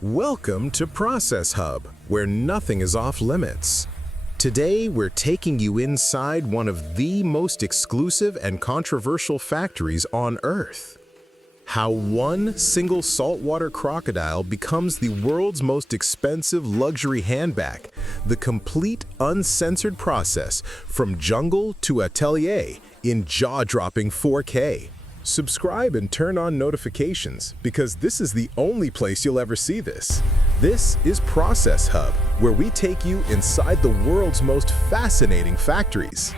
Welcome to Process Hub, where nothing is off limits. Today, we're taking you inside one of the most exclusive and controversial factories on Earth. How one single saltwater crocodile becomes the world's most expensive luxury handbag, the complete uncensored process from jungle to atelier in jaw-dropping 4K. Subscribe and turn on notifications because this is the only place you'll ever see this. This is Process Hub, where we take you inside the world's most fascinating factories.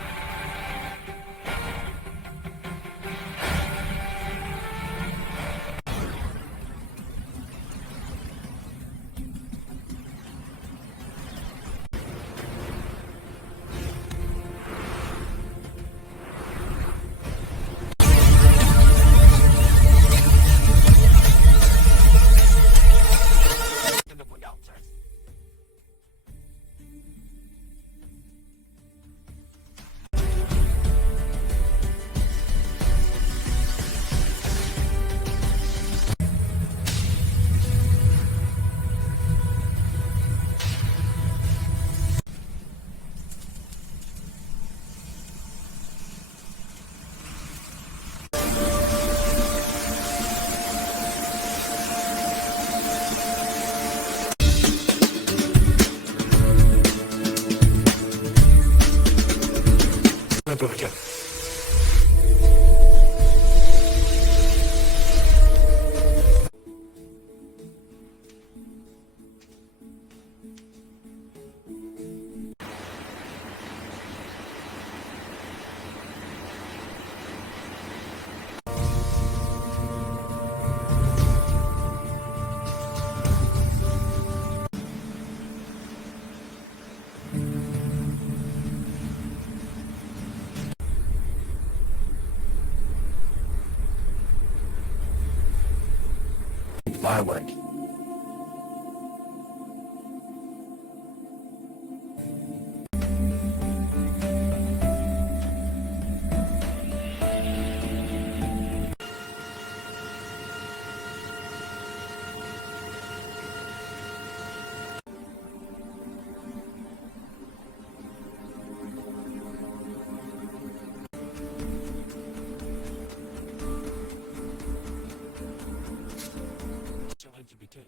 My way. To be tamed.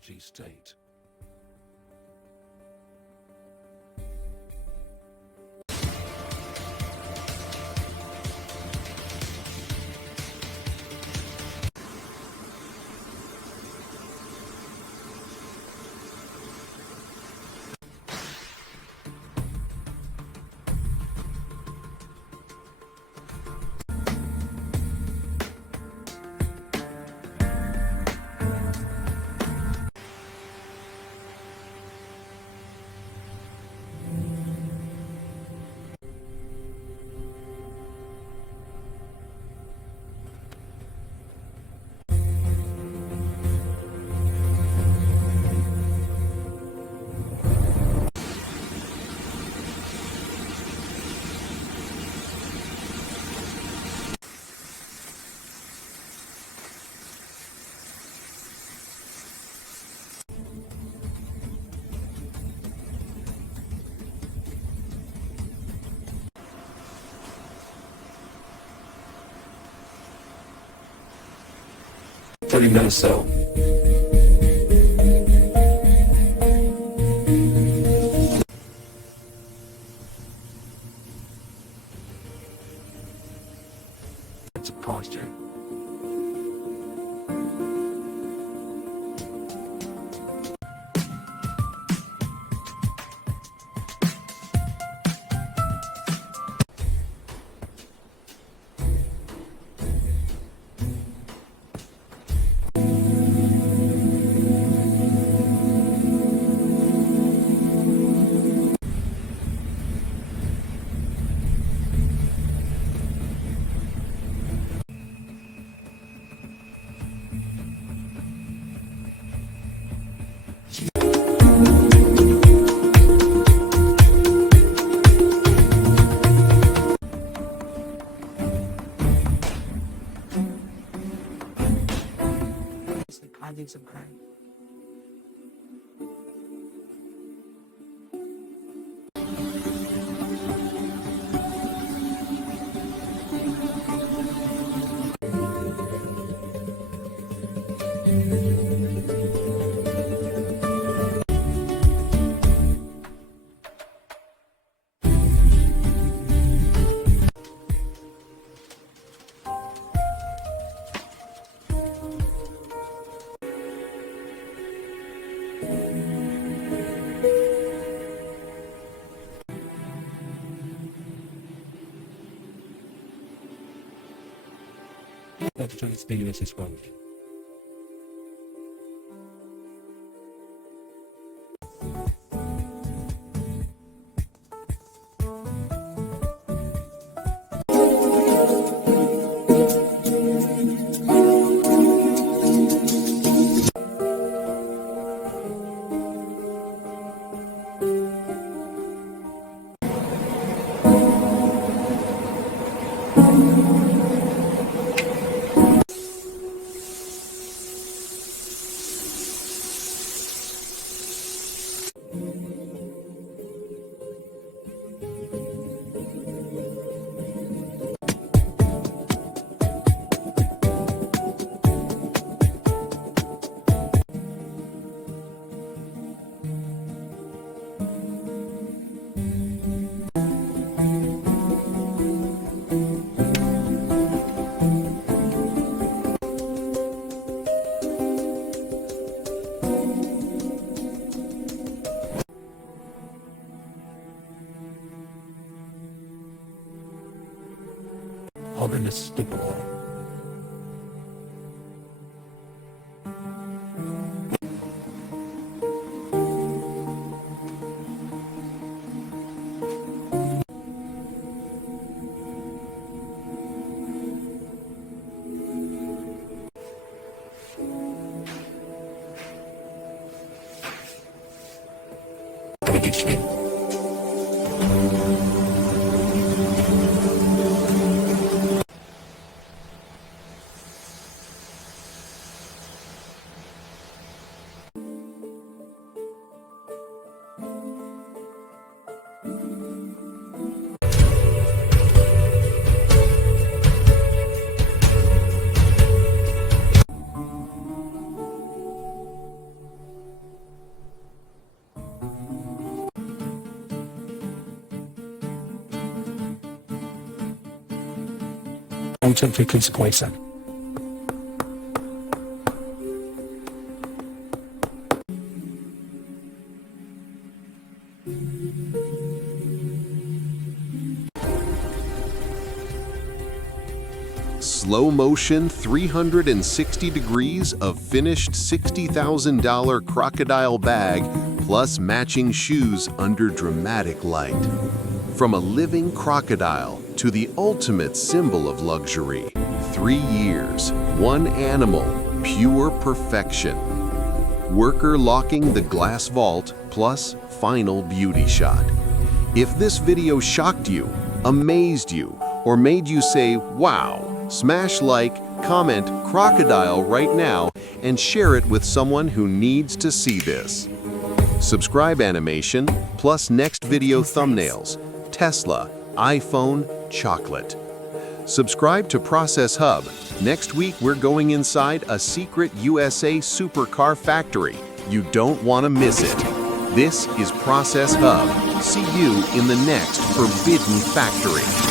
G state. 30 minutes so. It's a posture. I need some crack. Let's try to stay this as well. Holding this stupid one. Gonna get you. Muchas consequências. Slow motion 360 degrees of finished $60,000 crocodile bag plus matching shoes under dramatic light. From a living crocodile to the ultimate symbol of luxury. 3 years, 1 animal, pure perfection. Worker locking the glass vault plus final beauty shot. If this video shocked you, amazed you, or made you say, wow, smash like, comment crocodile right now and share it with someone who needs to see this. Subscribe animation plus next video thumbnails. Tesla, iPhone, chocolate. Subscribe to Process Hub. Next week, we're going inside a secret USA supercar factory. You don't want to miss it. This is Process Hub. See you in the next Forbidden Factory.